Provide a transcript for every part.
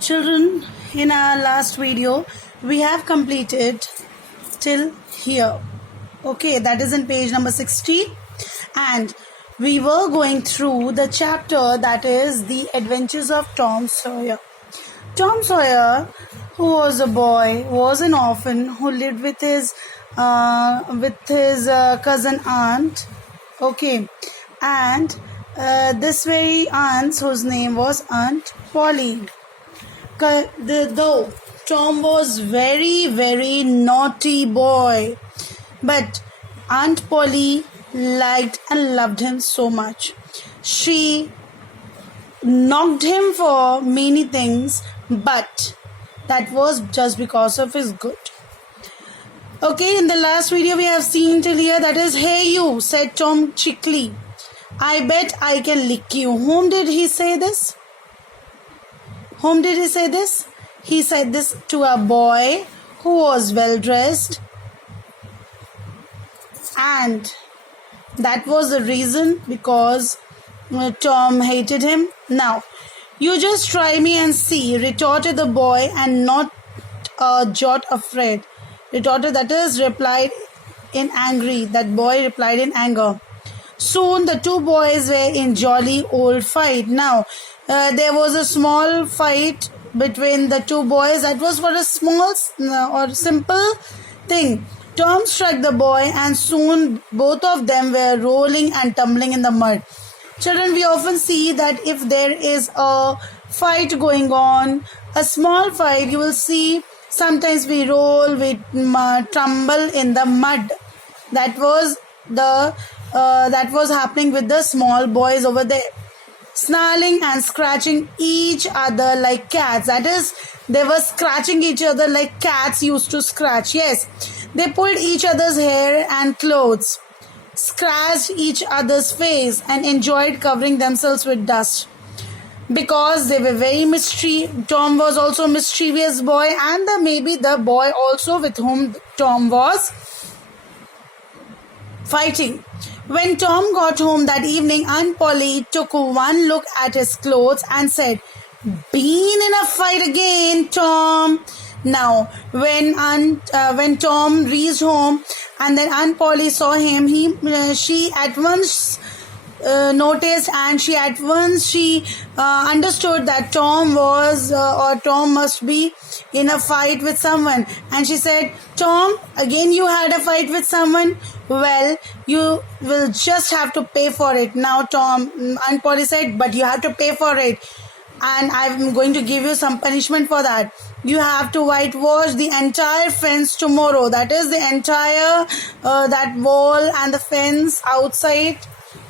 Children, in our last video, we have completed till here. Okay, that is in page number 60. And we were going through the chapter that is The Adventures of Tom Sawyer. Tom Sawyer, who was a boy, was an orphan who lived with his cousin aunt. Okay, and this very aunt, whose name was Aunt Polly. Though Tom was very naughty boy, but Aunt Polly liked and loved him so much. She knocked him for many things, but that was just because of his good. Okay, in the last video we have seen till here, that is, "Hey you," said Tom cheekily, "I bet I can lick you." Whom did he say this? Whom did he say this? He said this to a boy who was well dressed, and that was the reason because Tom hated him. "Now, you just try me and see," retorted the boy, and not a jot afraid. Retorted, that is, replied in angry. That boy replied in anger. Soon the two boys were in jolly old fight. Now, there was a small fight between the two boys. That was for a small or simple thing. Tom struck the boy, and soon both of them were rolling and tumbling in the mud. Children, we often see that if there is a fight going on, a small fight, you will see sometimes we roll, we tumble in the mud. That was happening with the small boys over there, snarling and scratching each other like cats. That is, they were scratching each other like cats used to scratch. Yes, they pulled each other's hair and clothes, scratched each other's face, and enjoyed covering themselves with dust. Because they were very mischievous. Tom was also a mischievous boy, and maybe the boy also with whom Tom was fighting. When Tom got home that evening, Aunt Polly took one look at his clothes and said, "Been in a fight again, Tom?" Now, when Tom reached home, and then Aunt Polly saw him, she at once noticed, and she understood that Tom must be in a fight with someone. And she said, "Tom, again you had a fight with someone? Well, you will just have to pay for it." Now Aunt Polly said, "But you have to pay for it, and I'm going to give you some punishment for that. You have to whitewash the entire fence tomorrow." That is, the entire that wall and the fence outside,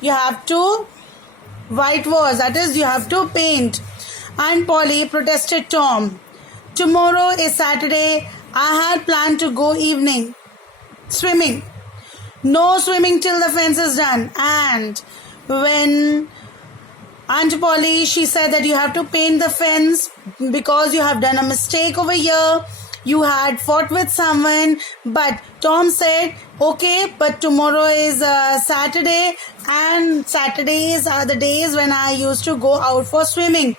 you have to whitewash. That is, you have to paint. Aunt Polly protested Tom. "Tomorrow is Saturday. I had planned to go evening swimming. No swimming till the fence is done." And when Aunt Polly, she said that you have to paint the fence because you have done a mistake over here. You had fought with someone. But Tom said, "Okay, but tomorrow is Saturday, and Saturdays are the days when I used to go out for swimming."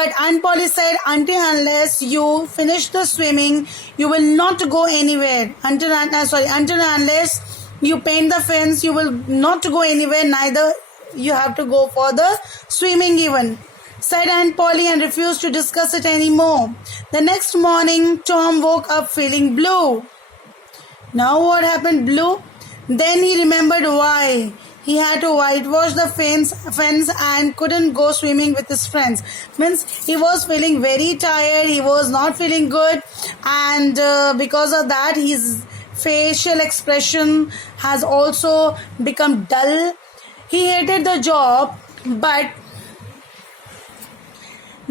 But Aunt Polly said, "Until unless you finish the swimming, you will not go anywhere. Until unless you paint the fence, you will not go anywhere. Neither you have to go for the swimming even," said Aunt Polly, and refused to discuss it anymore. The next morning, Tom woke up feeling blue. Now what happened? Blue? Then he remembered why he had to whitewash the fence and couldn't go swimming with his friends. Means he was feeling very tired, he was not feeling good, and because of that, his facial expression has also become dull. He hated the job, but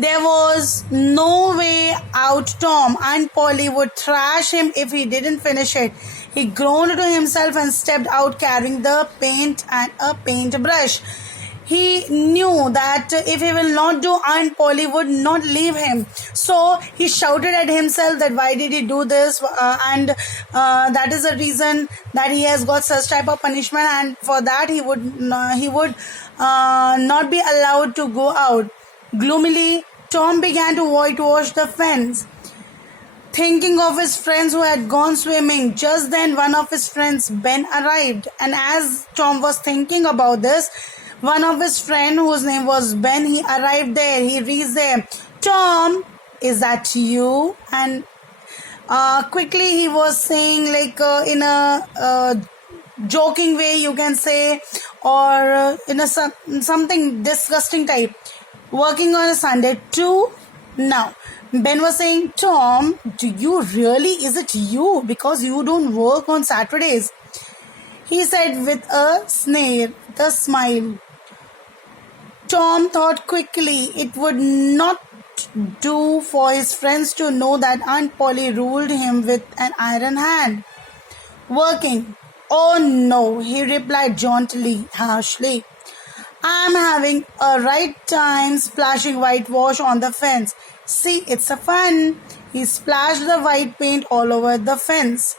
there was no way out. Tom, Aunt Polly would thrash him if he didn't finish it. He groaned to himself and stepped out carrying the paint and a paintbrush. He knew that if he will not do, Aunt Polly would not leave him. So he shouted at himself that why did he do this, and that is the reason that he has got such type of punishment, and for that he would not be allowed to go out. Gloomily, Tom began to whitewash the fence, thinking of his friends who had gone swimming. Just then, one of his friends, Ben, arrived. And as Tom was thinking about this, one of his friends, whose name was Ben, he arrived there. He reached there. Tom, is that you? And quickly he was saying, like in a joking way, you can say, or in a something disgusting type. Working on a Sunday too? Now, Ben was saying, Tom, do you really? Is it you? Because you don't work on Saturdays. He said with a sneer, the smile. Tom thought quickly it would not do for his friends to know that Aunt Polly ruled him with an iron hand. Working. Oh no, he replied jauntily, harshly. I'm having a right time splashing whitewash on the fence. See, it's a fun. He splashed the white paint all over the fence.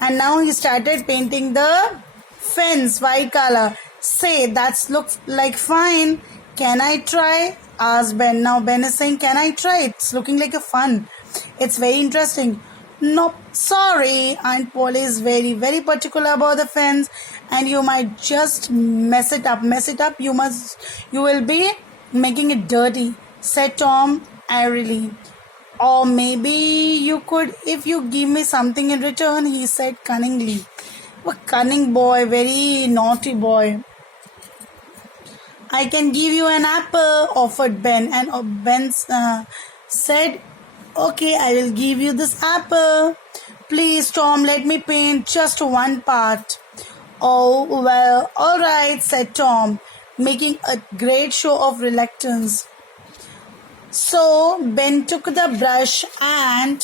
And now he started painting the fence white color. Say, that's looks like fine. Can I try? Asked Ben. Now Ben is saying, can I try? It's looking like a fun. It's very interesting. Nope, sorry. Aunt Polly is very, very particular about the fence, and you might just mess it up. You will be making it dirty, said Tom airily. Or maybe you could if you give me something in return, he said cunningly. A cunning boy, very naughty boy. I can give you an apple, offered Ben, and Ben said, okay, I will give you this apple. Please, Tom, let me paint just one part. Oh, well, all right, said Tom, making a great show of reluctance. So Ben took the brush and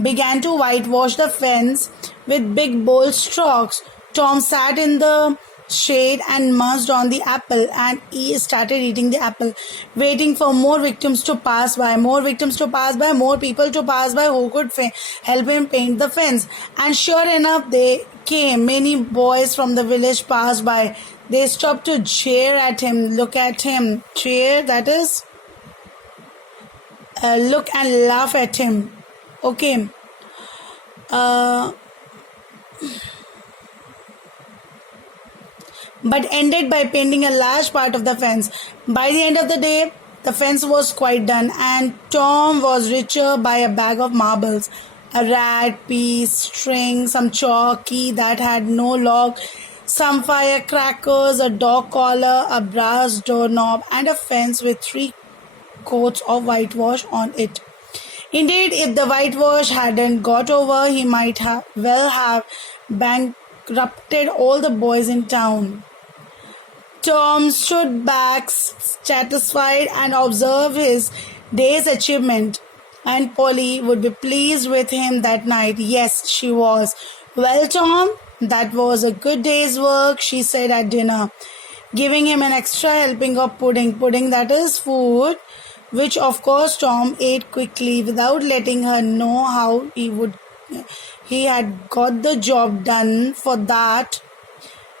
began to whitewash the fence with big bold strokes. Tom sat in the shade and munched on the apple, and he started eating the apple, waiting for more victims to pass by, more people to pass by who could help him paint the fence. And sure enough, they came. Many boys from the village passed by. They stopped to jeer at him, look at him. Cheer, that is, look and laugh at him. Okay. But ended by painting a large part of the fence. By the end of the day, the fence was quite done, and Tom was richer by a bag of marbles, a rat piece, string, some chalky that had no lock, some firecrackers, a dog collar, a brass doorknob, and a fence with 3 coats of whitewash on it. Indeed, if the whitewash hadn't got over, he might have bankrupted all the boys in town. Tom stood back satisfied and observed his day's achievement. Aunt Polly would be pleased with him that night. Yes, she was. Well, Tom, that was a good day's work, she said at dinner, giving him an extra helping of pudding. Pudding, that is food, which of course Tom ate quickly without letting her know how he had got the job done, for that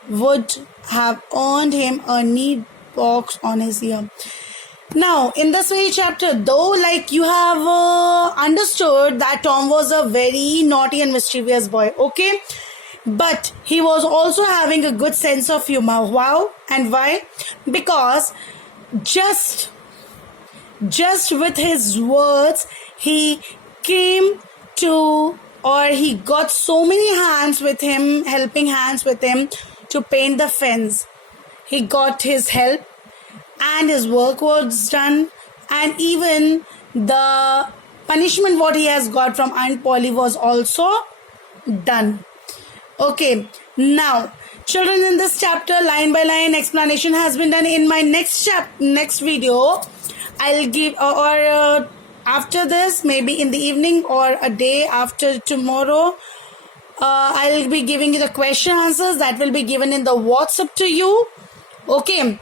would have earned him a neat box on his ear. Now, in this very chapter, though, like you have understood that Tom was a very naughty and mischievous boy, okay? But he was also having a good sense of humor. Wow. And why? Because just with his words, he came to, or he got so many hands with him, helping hands with him to paint the fence. He got his help and his work was done, and even the punishment what he has got from Aunt Polly was also done. Okay, now children, in this chapter, line by line explanation has been done. In my next video, I'll give or after this, maybe in the evening or a day after tomorrow, I'll be giving you the question answers that will be given in the WhatsApp to you. Okay.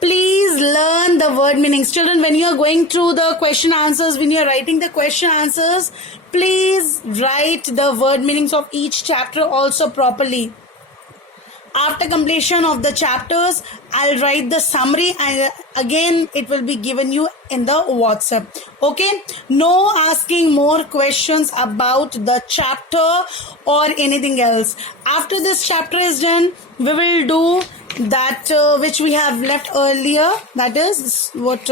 Please learn the word meanings. Children, when you are going through the question answers, when you are writing the question answers, please write the word meanings of each chapter also properly. After completion of the chapters, I'll write the summary and again it will be given you in the WhatsApp. Okay, no asking more questions about the chapter or anything else. After this chapter is done, we will do that which we have left earlier, that is what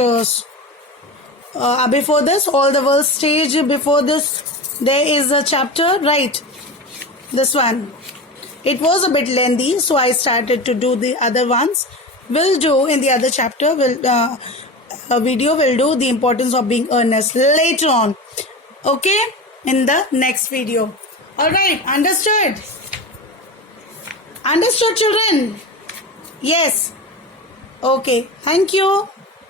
before this, all the world stage. Before this there is a chapter, right? This one, it was a bit lengthy, so I started to do the other ones. We'll do in the other chapter, a video will do the importance of being earnest later on, okay, in the next video. All right, understood children? Yes. Okay, thank you.